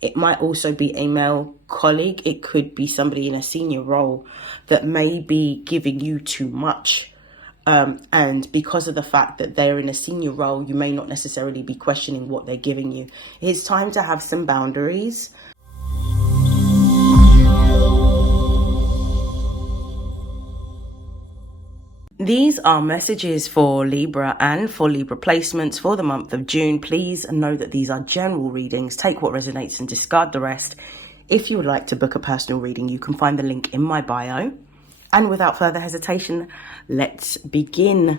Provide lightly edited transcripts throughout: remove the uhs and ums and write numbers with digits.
It might also be a male colleague. It could be somebody in a senior role that may be giving you too much. And because of the fact that they're in a senior role, you may not necessarily be questioning what they're giving you. It's time to have some boundaries. These are messages for Libra and for Libra placements for the month of June. Please know that these are general readings. Take what resonates and discard the rest. If you would like to book a personal reading, you can find the link in my bio. And without further hesitation, let's begin.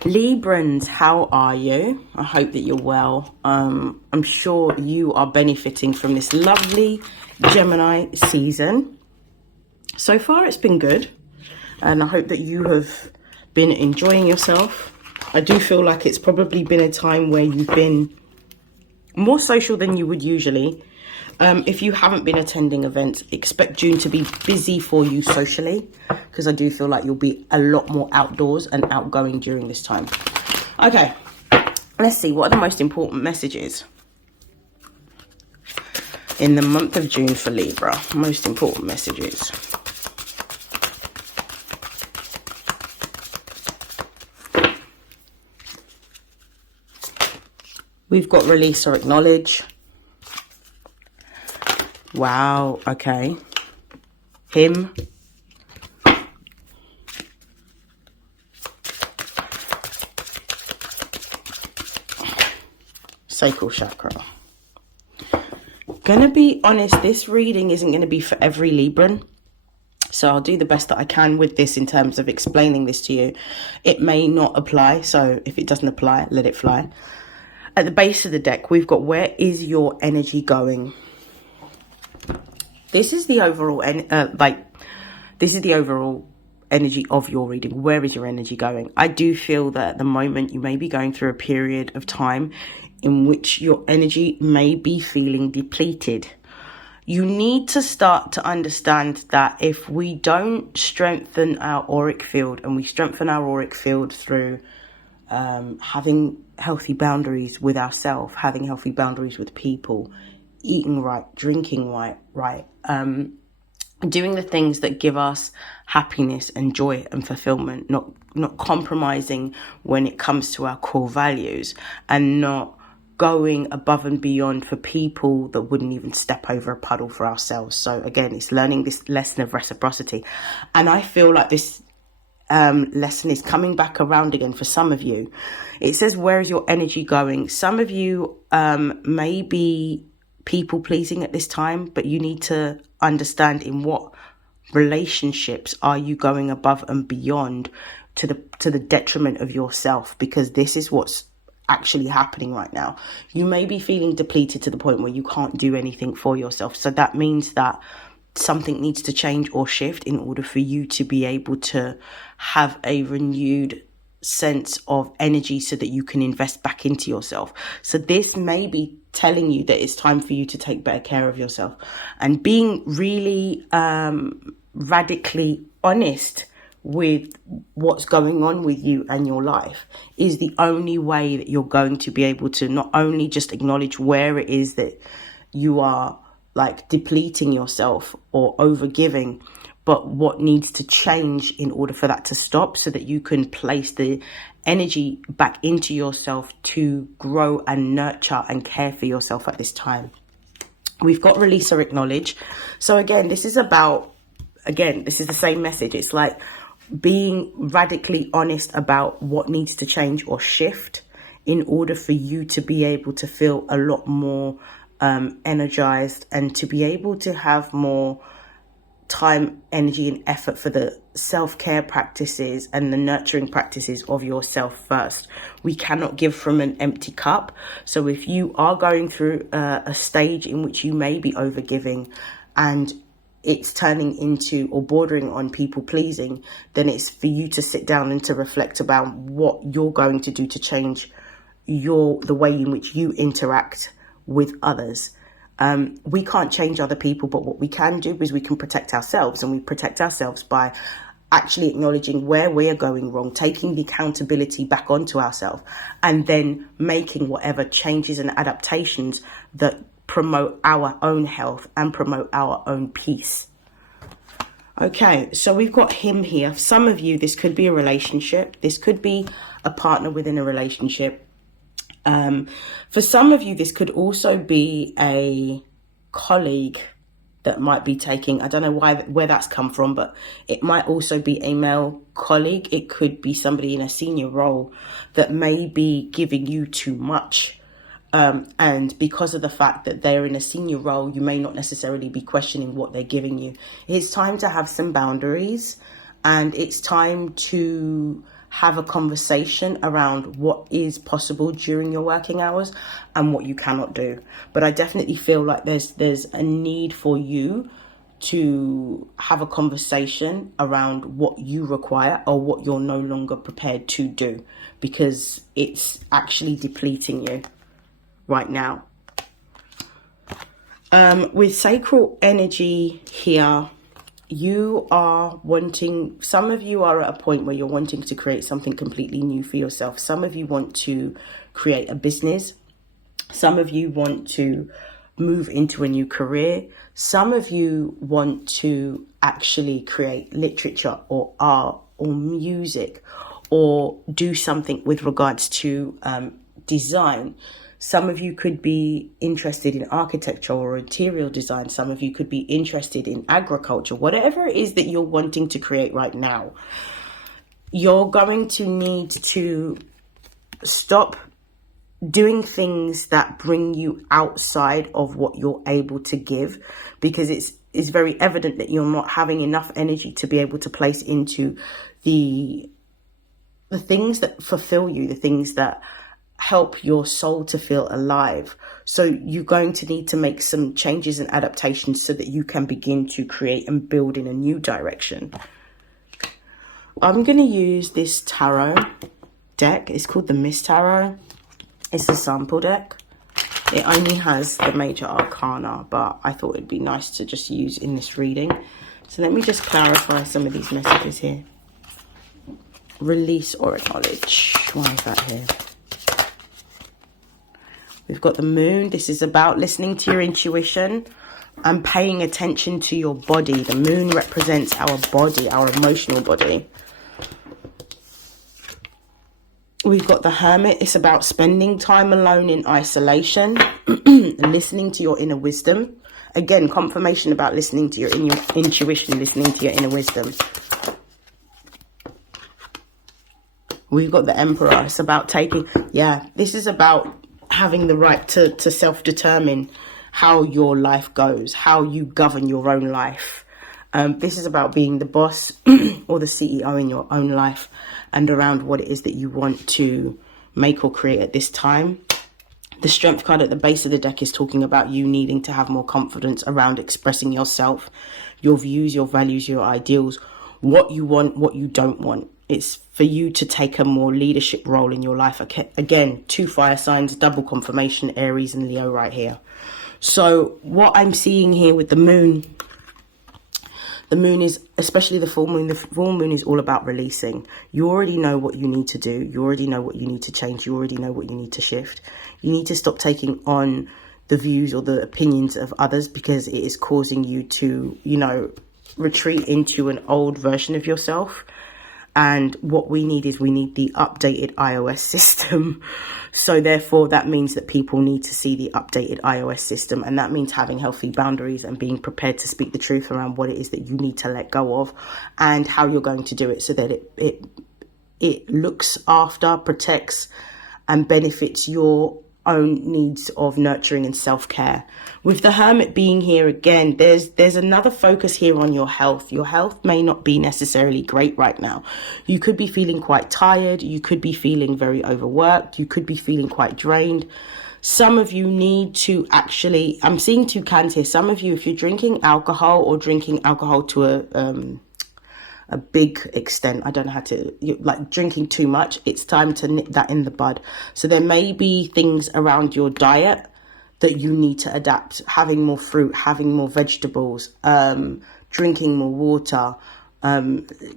Librans, how are you? I hope that you're well. I'm sure you are benefiting from this lovely Gemini season. So far, it's been good. And I hope that you have been enjoying yourself. I do feel like it's probably been a time where you've been more social than you would usually. If you haven't been attending events, expect June to be busy for you socially, because I do feel like you'll be a lot more outdoors and outgoing during this time. Okay, let's see. What are the most important messages in the month of June for Libra? Most important messages. We've got release or acknowledge. Wow, okay. Him. Sacral chakra. Gonna be honest, this reading isn't going to be for every Libran. So I'll do the best that I can with this in terms of explaining this to you. It may not apply, so if it doesn't apply, let it fly. At the base of the deck, we've got where is your energy going? This is the overall energy of your reading. Where is your energy going? I do feel that at the moment you may be going through a period of time in which your energy may be feeling depleted. You need to start to understand that if we don't strengthen our auric field, and we strengthen our auric field through having healthy boundaries with ourselves, having healthy boundaries with people, eating right, drinking right, doing the things that give us happiness and joy and fulfillment, not compromising when it comes to our core values, and not going above and beyond for people that wouldn't even step over a puddle for ourselves. So again, it's learning this lesson of reciprocity. And I feel like this lesson is coming back around again for some of you. It says, where is your energy going? Some of you may be people pleasing at this time, but you need to understand in what relationships are you going above and beyond to the detriment of yourself, because this is what's actually happening right now. You may be feeling depleted to the point where you can't do anything for yourself. So that means that something needs to change or shift in order for you to be able to have a renewed sense of energy so that you can invest back into yourself. So this may be telling you that it's time for you to take better care of yourself, and being really radically honest with what's going on with you and your life is the only way that you're going to be able to not only just acknowledge where it is that you are like depleting yourself or over giving, but what needs to change in order for that to stop, so that you can place the energy back into yourself to grow and nurture and care for yourself at this time. We've got release or acknowledge. So again, this is the same message. It's like being radically honest about what needs to change or shift in order for you to be able to feel a lot more energized, and to be able to have more time, energy and effort for the self-care practices and the nurturing practices of yourself first. We cannot give from an empty cup. So if you are going through a stage in which you may be overgiving and it's turning into or bordering on people pleasing, then it's for you to sit down and to reflect about what you're going to do to change the way in which you interact with others. We can't change other people, but what we can do is we can protect ourselves, and we protect ourselves by actually acknowledging where we are going wrong, taking the accountability back onto ourselves, and then making whatever changes and adaptations that promote our own health and promote our own peace. Okay, so we've got him here. For some of you, this could be a relationship. This could be a partner within a relationship. For some of you, this could also be a colleague that might be taking, I don't know where that's come from, but it might also be a male colleague. It could be somebody in a senior role that may be giving you too much. And because of the fact that they're in a senior role, you may not necessarily be questioning what they're giving you. It's time to have some boundaries, and it's time to have a conversation around what is possible during your working hours and what you cannot do. But I definitely feel like there's a need for you to have a conversation around what you require or what you're no longer prepared to do, because it's actually depleting you right now. With sacral energy here, you are wanting, some of you are at a point where you're wanting to create something completely new for yourself. Some of you want to create a business. Some of you want to move into a new career. Some of you want to actually create literature or art or music or do something with regards to design. Some of you could be interested in architecture or interior design. Some of you could be interested in agriculture. Whatever it is that you're wanting to create right now, you're going to need to stop doing things that bring you outside of what you're able to give, because it's very evident that you're not having enough energy to be able to place into the things that fulfill you, the things that help your soul to feel alive. So you're going to need to make some changes and adaptations so that you can begin to create and build in a new direction. I'm going to use this tarot deck. It's called the Miss Tarot. It's a sample deck. It only has the major arcana, but I thought it'd be nice to just use in this reading. So let me just clarify some of these messages here. Release or acknowledge. Why is that here? We've got the moon. This is about listening to your intuition and paying attention to your body. The moon represents our body, our emotional body. We've got the hermit. It's about spending time alone in isolation, listening to your inner wisdom. Again, confirmation about listening to your intuition, listening to your inner wisdom. We've got the emperor. It's about this is about having the right to self-determine how your life goes, how you govern your own life. This is about being the boss or the CEO in your own life and around what it is that you want to make or create at this time. The strength card at the base of the deck is talking about you needing to have more confidence around expressing yourself, your views, your values, your ideals, what you want, what you don't want. It's for you to take a more leadership role in your life. Again, 2 fire signs, double confirmation, Aries and Leo right here. So what I'm seeing here with the moon is, especially the full moon is all about releasing. You already know what you need to do. You already know what you need to change. You already know what you need to shift. You need to stop taking on the views or the opinions of others, because it is causing you to, retreat into an old version of yourself. And what we need is the updated iOS system. So therefore, that means that people need to see the updated iOS system. And that means having healthy boundaries and being prepared to speak the truth around what it is that you need to let go of and how you're going to do it so that it looks after, protects and benefits your own needs of nurturing and self-care. With the hermit being here again, there's another focus here on your health. Your health may not be necessarily great right now. You could be feeling quite tired. You could be feeling very overworked. You could be feeling quite drained. Some of you need to actually, I'm seeing 2 cans here. Some of you, if you're drinking alcohol or drinking alcohol to a big extent, I don't know how to, like drinking too much, it's time to nip that in the bud. So there may be things around your diet that you need to adapt, having more fruit, having more vegetables, drinking more water,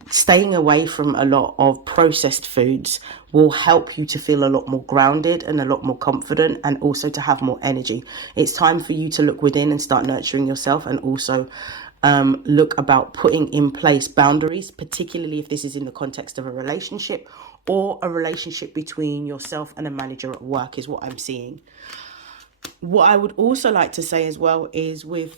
Staying away from a lot of processed foods will help you to feel a lot more grounded and a lot more confident, and also to have more energy. It's time for you to look within and start nurturing yourself, and also look about putting in place boundaries, particularly if this is in the context of a relationship or a relationship between yourself and a manager at work, is what I'm seeing. What I would also like to say as well is with